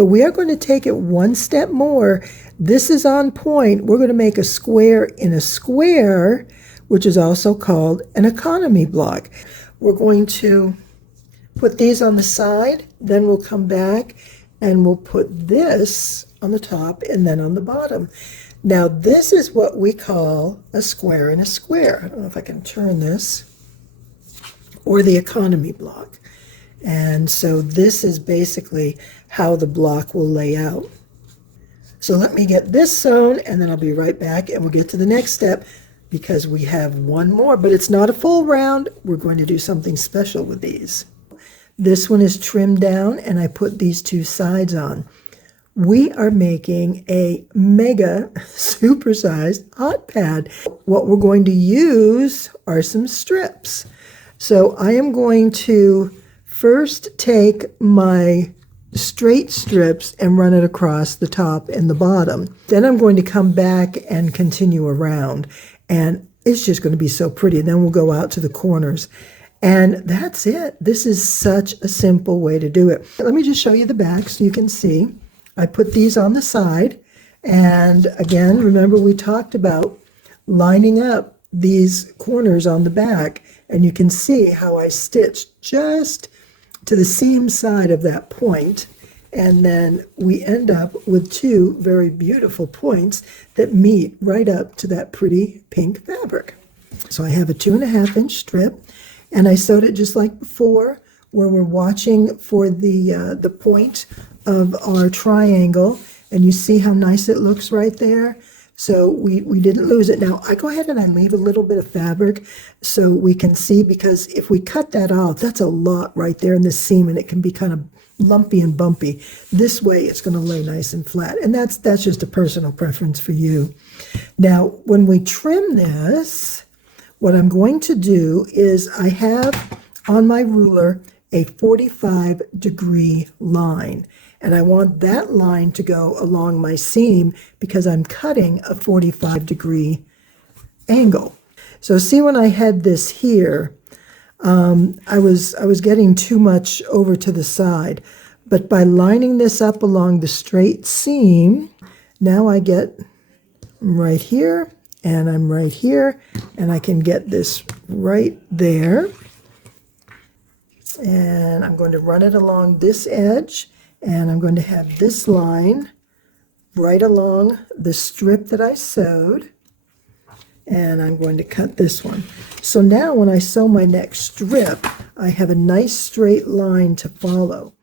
but we are going to take it one step more. This is on point. We're going to make a square in a square, which is also called an economy block. We're going to put these on the side, then we'll come back and we'll put this on the top and then on the bottom. Now this is what we call a square in a square. I don't know if I can turn this, or the economy block. And so this is basically how the block will lay out. So let me get this sewn and then I'll be right back and we'll get to the next step because we have one more, but it's not a full round. We're going to do something special with these. This one is trimmed down and I put these two sides on. We are making a mega supersized hot pad. What we're going to use are some strips. So I am going to first take my straight strips and run it across the top and the bottom. Then I'm going to come back and continue around. And it's just going to be so pretty. And then we'll go out to the corners. And that's it. This is such a simple way to do it. Let me just show you the back so you can see. I put these on the side. And again, remember we talked about lining up these corners on the back. And you can see how I stitched just to the seam side of that point, and then we end up with two very beautiful points that meet right up to that pretty pink fabric. So I have a 2.5 inch strip, and I sewed it just like before, where we're watching for the point of our triangle, and you see how nice it looks right there. So we didn't lose it. Now, I go ahead and I leave a little bit of fabric so we can see, because if we cut that off, that's a lot right there in the seam, and it can be kind of lumpy and bumpy. This way, it's going to lay nice and flat, and that's just a personal preference for you. Now, when we trim this, what I'm going to do is I have on my ruler a 45-degree line. And I want that line to go along my seam because I'm cutting a 45-degree angle. So see, when I had this here, I was getting too much over to the side. But by lining this up along the straight seam, now I get right here, and I'm right here, and I can get this right there. And I'm going to run it along this edge. And I'm going to have this line right along the strip that I sewed. And I'm going to cut this one. So now when I sew my next strip, I have a nice straight line to follow.